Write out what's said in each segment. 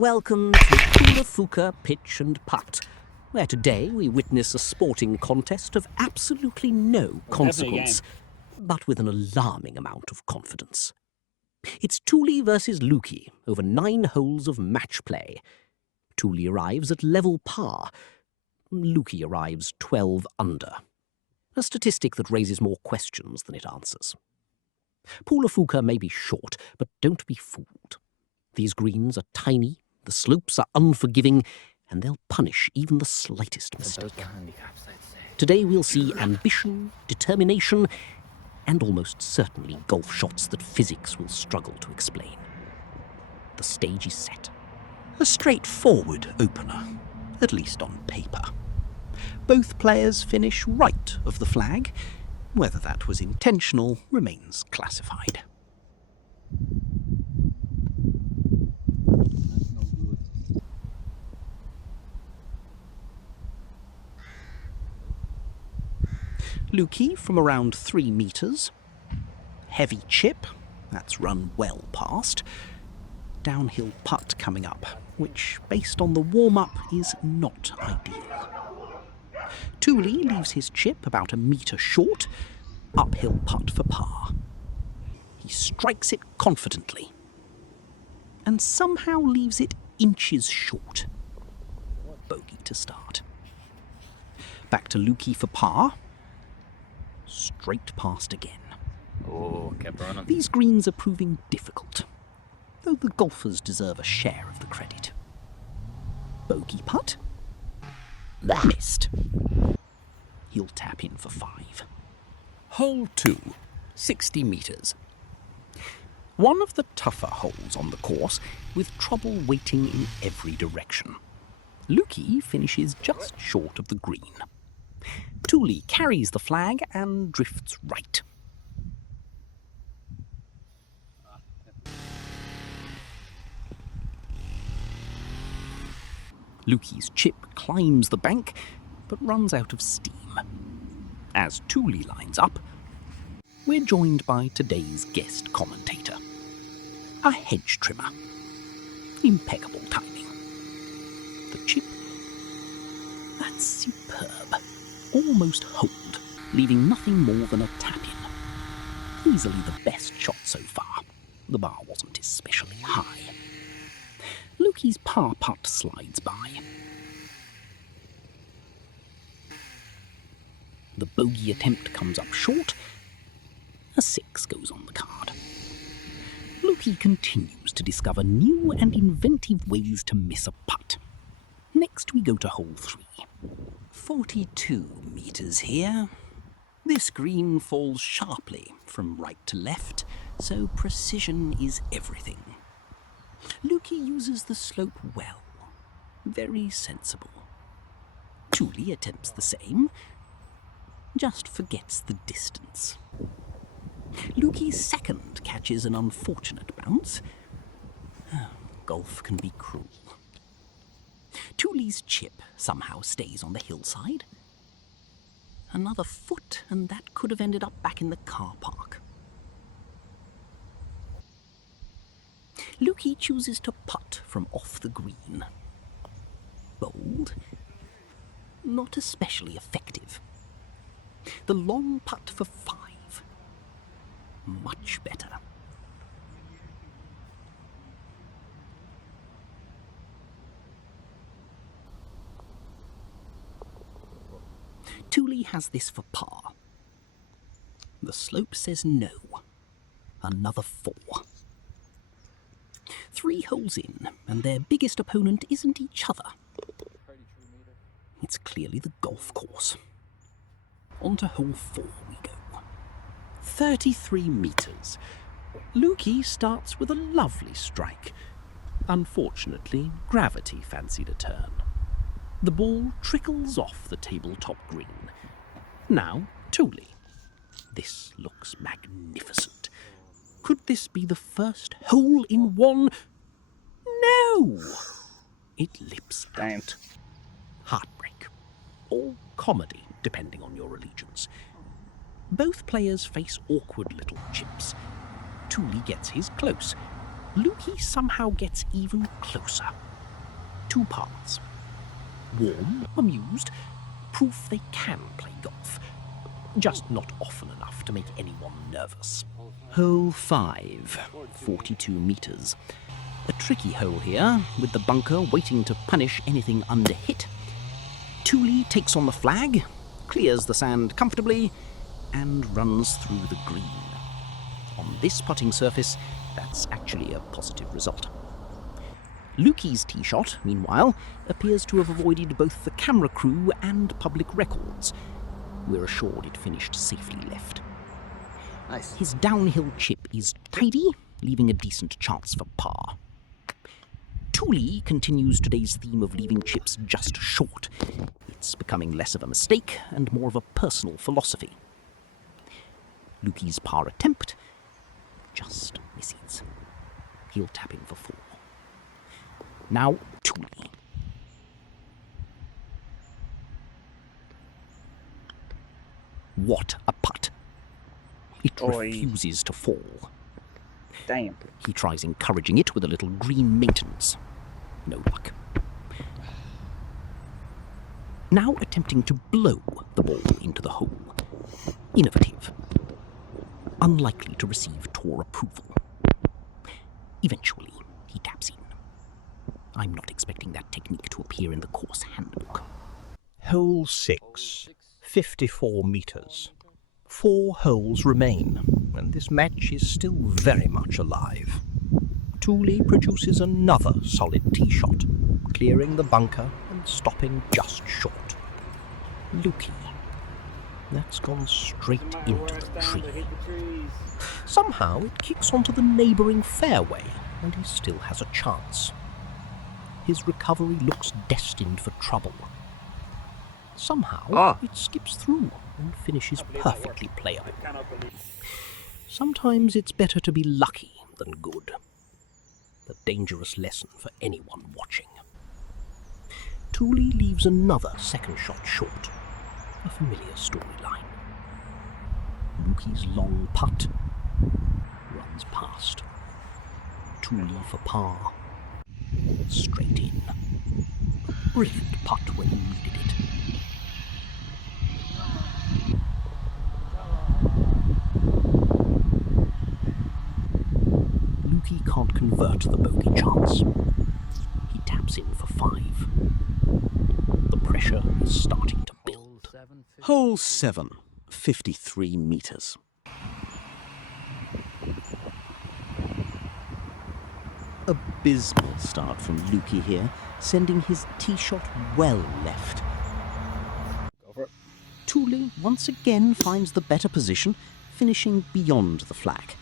Welcome to Poulaphouca Pitch and Putt, where today we witness a sporting contest of absolutely no consequence, but with an alarming amount of confidence. It's Tooley versus Lukey over 9 holes of match play. Tooley arrives at level par. Lukey arrives 12 under. A statistic that raises more questions than it answers. Poulaphouca may be short, but don't be fooled. These greens are tiny, the slopes are unforgiving, and they'll punish even the slightest mistake. Today we'll see ambition, determination, and almost certainly golf shots that physics will struggle to explain. The stage is set. A straightforward opener, at least on paper. Both players finish right of the flag. Whether that was intentional remains classified. Lukey from around 3 metres. Heavy chip, that's run well past. Downhill putt coming up, which, based on the warm-up, is not ideal. Tooley leaves his chip about 1 metre short. Uphill putt for par. He strikes it confidently, and somehow leaves it inches short. Bogey to start. Back to Lukey for par. Straight past again. Oh, kept running. These greens are proving difficult, though the golfers deserve a share of the credit. Bogey putt. Missed. He'll tap in for 5. Hole 2, 60 metres. One of the tougher holes on the course, with trouble waiting in every direction. Lukey finishes just short of the green. Tooley carries the flag and drifts right. Lukey's chip climbs the bank, but runs out of steam. As Tooley lines up, we're joined by today's guest commentator, a hedge trimmer. Impeccable timing. The chip, that's superb. Almost holed, leaving nothing more than a tap-in. Easily the best shot so far. The bar wasn't especially high. Lukey's par putt slides by. The bogey attempt comes up short. A 6 goes on the card. Lukey continues to discover new and inventive ways to miss a putt. Next we go to hole 3. 42 metres here. This green falls sharply from right to left, so precision is everything. Lukey uses the slope well. Very sensible. Tooley attempts the same, just forgets the distance. Lukey's second catches an unfortunate bounce. Golf can be cruel. Tooley's chip somehow stays on the hillside. Another foot, and that could have ended up back in the car park. Lukey chooses to putt from off the green. Bold, not especially effective. The long putt for 5. Much better. Tooley has this for par. The slope says no. Another 4. 3 holes in, and their biggest opponent isn't each other. It's clearly the golf course. On to hole 4 we go. 33 metres. Lukey starts with a lovely strike. Unfortunately, gravity fancied a turn. The ball trickles off the tabletop green. Now, Tooley. This looks magnificent. Could this be the first hole in one? No! It lips out. Heartbreak. Or comedy, depending on your allegiance. Both players face awkward little chips. Tooley gets his close. Lukey somehow gets even closer. 2 paths. Warm, amused, proof they can play golf. Just not often enough to make anyone nervous. Hole 5, 42 metres. A tricky hole here, with the bunker waiting to punish anything under hit. Tooley takes on the flag, clears the sand comfortably, and runs through the green. On this putting surface, that's actually a positive result. Lukey's tee shot, meanwhile, appears to have avoided both the camera crew and public records. We're assured it finished safely left. Nice. His downhill chip is tidy, leaving a decent chance for par. Tooley continues today's theme of leaving chips just short. It's becoming less of a mistake and more of a personal philosophy. Lukey's par attempt just misses. He'll tap in for 4. Now, Tooley. What a putt. It Oi. refuses to fall. Damn. He tries encouraging it with a little green maintenance. No luck. Now attempting to blow the ball into the hole. Innovative. Unlikely to receive tour approval. Eventually, he taps in. I'm not expecting that technique to appear in the course handbook. Hole 6, 54 metres. 4 holes remain, and this match is still very much alive. Tooley produces another solid tee shot, clearing the bunker and stopping just short. Lukey. That's gone straight into the tree. Somehow it kicks onto the neighbouring fairway, and he still has a chance. His recovery looks destined for trouble. Somehow it skips through and finishes perfectly playable. Sometimes it's better to be lucky than good. A dangerous lesson for anyone watching. Tooley leaves another second shot short. A familiar storyline. Lukey's long putt runs past. Tooley for par. Straight in. A brilliant putt when he needed it. Lukey can't convert the bogey chance. He taps in for 5. The pressure is starting to build. Hole 7, 53 metres. Abysmal start from Lukey here, sending his tee shot well left. Go for it. Tooley once again finds the better position, finishing beyond the flag.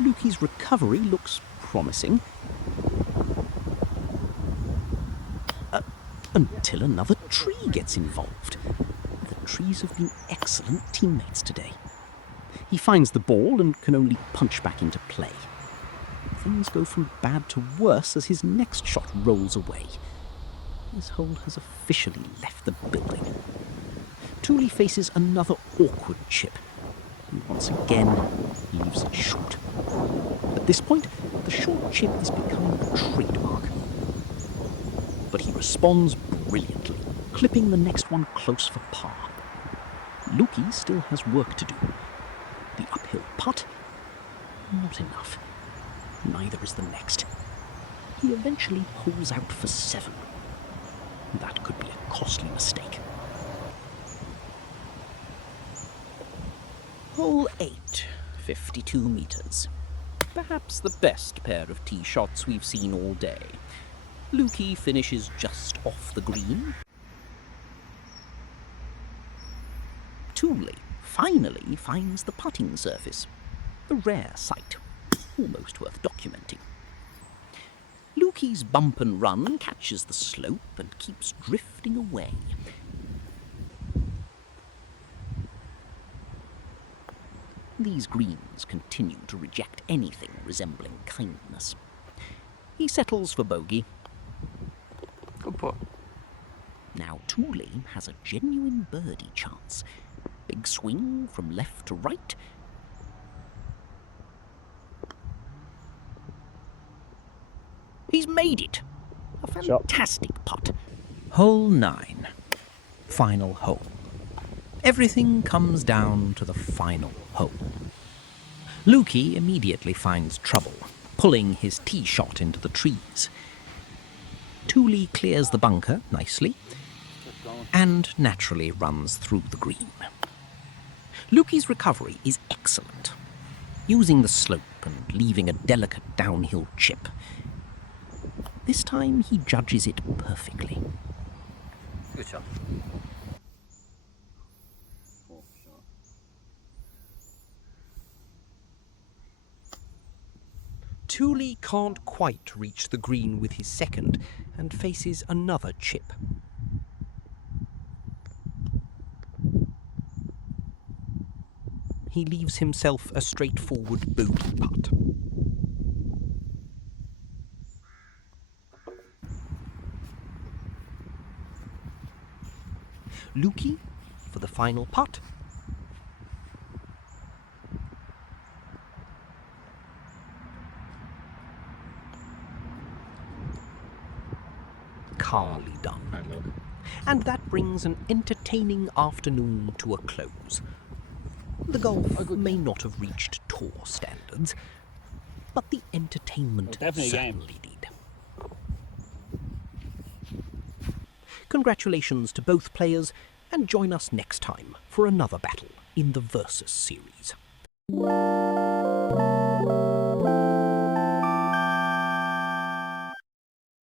Lukey's recovery looks promising. Until another tree gets involved. The trees have been excellent teammates today. He finds the ball and can only punch back into play. Things go from bad to worse as his next shot rolls away. This hole has officially left the building. Tooley faces another awkward chip, and once again leaves it short. At this point, the short chip is becoming a trademark. But he responds brilliantly, clipping the next one close for par. Lukey still has work to do. The uphill putt? Not enough. Neither is the next. He eventually holes out for 7. That could be a costly mistake. Hole 8, 52 metres. Perhaps the best pair of tee shots we've seen all day. Lukey finishes just off the green. Tooley finally finds the putting surface. A rare sight, almost worth documenting. Lukey's bump and run catches the slope and keeps drifting away. These greens continue to reject anything resembling kindness. He settles for bogey. Good putt. Now Tooley has a genuine birdie chance. Big swing from left to right. He's made it. A fantastic putt. Hole 9. Final hole. Everything comes down to the final hole. Lukey immediately finds trouble, pulling his tee shot into the trees. Tooley clears the bunker nicely and naturally runs through the green. Lukey's recovery is excellent, using the slope and leaving a delicate downhill chip. This time he judges it perfectly. Good shot. Tooley can't quite reach the green with his second and faces another chip. He leaves himself a straightforward bogey putt. Lukey for the final putt. Calmly done. And that brings an entertaining afternoon to a close. The golf may not have reached tour standards, but the entertainment certainly did. Congratulations to both players, and join us next time for another battle in the Versus series.